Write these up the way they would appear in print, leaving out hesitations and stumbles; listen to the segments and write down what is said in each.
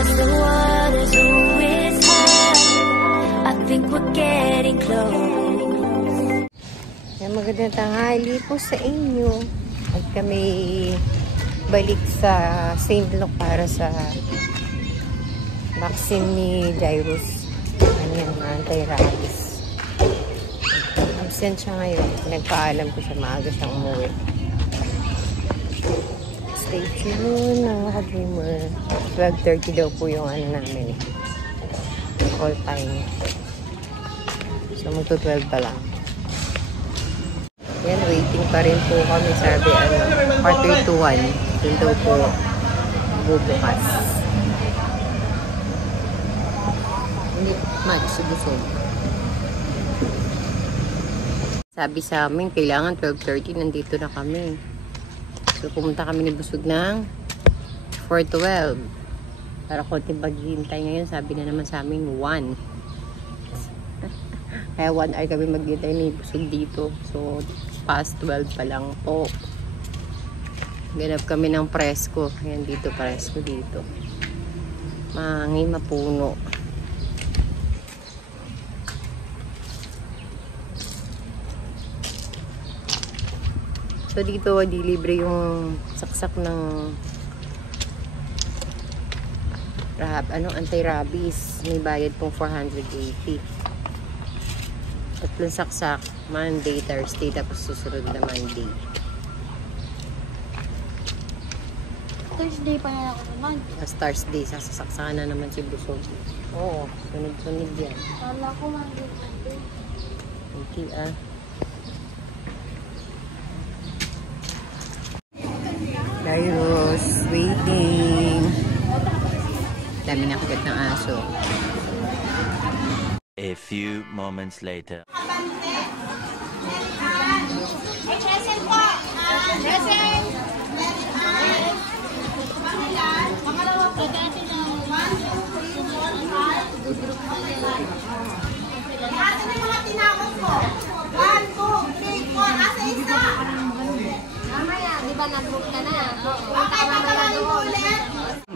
just the one who's always had. I think we're getting close. Yan, magandang tanghali po sa inyo. At kami balik sa St. Luke para sa vaccine ni Jairus. Ano yan, anti-rabies. Absent siya ngayon. Nagpaalam ko siya, maaga siyang umuwi. Stay tuned, mga ka-dreamer. 12:30 daw po yung ano namin eh. All time. So magto-12 pa lang. Yan, waiting pa rin po kami. Sabi, quarter to 1. Yun daw po bubukas. Hindi much, busog. Sabi sa amin, kailangan 12:30, nandito na kami. So, pumunta kami ni Busog ng 4:12. Para konting paghihintay ngayon, sabi na naman sa amin, 1. Kaya 1 hour kami maghihintay ni Busog dito. So, past 12 pa lang po. Ganap kami ng presko. Ayan dito, presko dito. Mahangin, mapuno. So dito, di libre yung saksak ng anti-rabies. May bayad pong 480. Tatlong saksak, Monday, Thursday, tapos susunod na Monday. Thursday pa na ako naman. As Thursday, sasaksakan na naman si Busog. Oo, sunod-sunod yan. Kala ko Monday. Okay, ah. Jairus, waiting. Dami nakagat ng aso. A few moments later.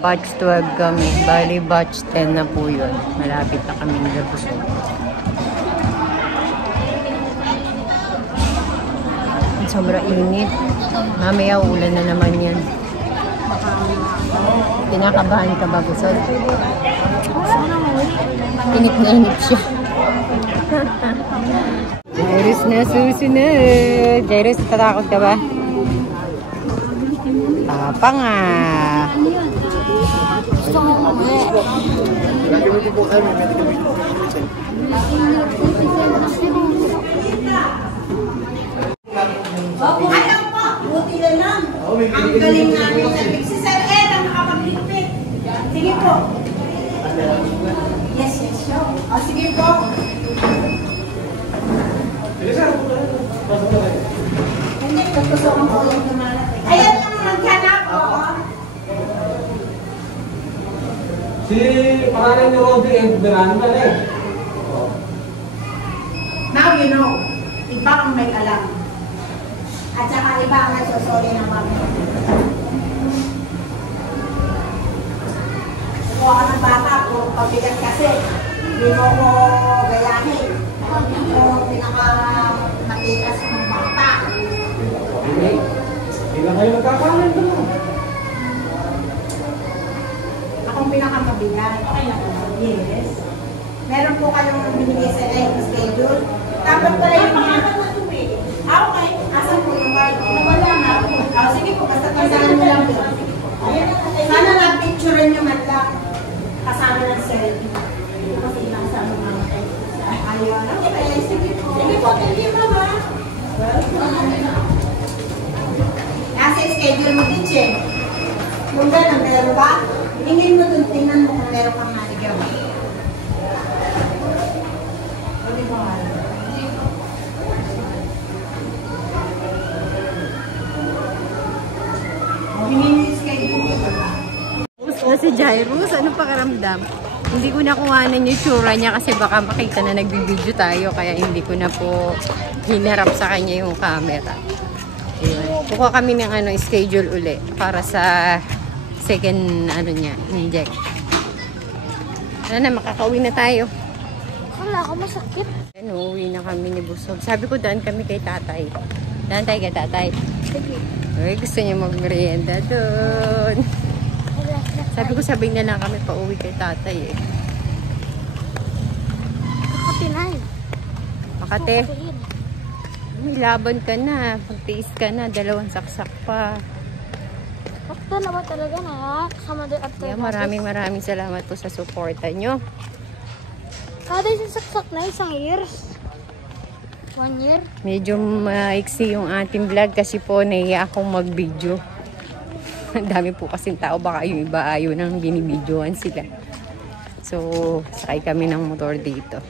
Batch 12 kami. Bali, batch 10 na po yun. Malapit na kami nila Busog. Sobrang init. Mamaya ulan na naman yan. Kinakabahan ka ba, Busog? Init na init siya. Jairus na susunod. Jairus, tatakot ka ba? Tapa nga. Gusto mo umuwi. Alam po, buti na lang. Ang galing namin nagpik. Si Sir Ed ang nakapagligpit. Sige po. Yes, yes. O, sige po. Hindi, nagtusukan po yung dumarating. Ayan ang maghanap, oo. Si pangalan ni Robby and Verano ba rin? Now you know, iba ang may alam. At saka iba ang nagsusuli ng pamilya. Kuha ka ng bata, puro pabigat kasi. Hindi mo ko gayahin. Kung pinaka-matikas ng bata. Hindi na kayo nagkakalan doon. Akong pinaka-mabigat. Yes. Meron po kayong binigay sa schedule. Dapat pala yung mga... Okay. Asan po yung card? Nawala na po. Sige po, basta kasama mo lang doon. Sana na-picturean nyo man lang. Kasama ng selfie. Kasi nakasama mga tayo. Ayun. Okay, sige po. Sige po, thank you, mama. Nasa schedule mo din, Chen. Kung gano'n, meron ba? Tingin mo dun, tingnan mo kung meron kang naligaw. Ano ba nga? O si Jairus, ano pakaramdam? Hindi ko nakuhanan yung tsura niya kasi baka makita na nagbibideo tayo kaya hindi ko na po hinarap sa kanya yung camera. Ayun. Kukuha kami ng schedule uli para sa second inject. Ano na, makakauwi na tayo. Wala ako masakit. Ano, uwi na kami ni Busog. Sabi ko, daan kami kay tatay. Daan tayo kay tatay. Sige. Uy, gusto niya mag-merienda doon. Sabi ko, sabihin na lang kami pa uwi kay tatay eh. Kakatinay. Makate, may laban ka na. Pagtiis ka na, 2 saksak pa. Ito naman talaga na ha. Kasama din after Kaya maraming salamat po sa suporta nyo. Kada isang saksak na 1 years. 1 year. Medyo maiksi yung ating vlog kasi po naiya akong mag-video. Ang dami po kasing tao, baka yung iba ayaw nang binibidyoan sila. So, sakay kami ng motor dito.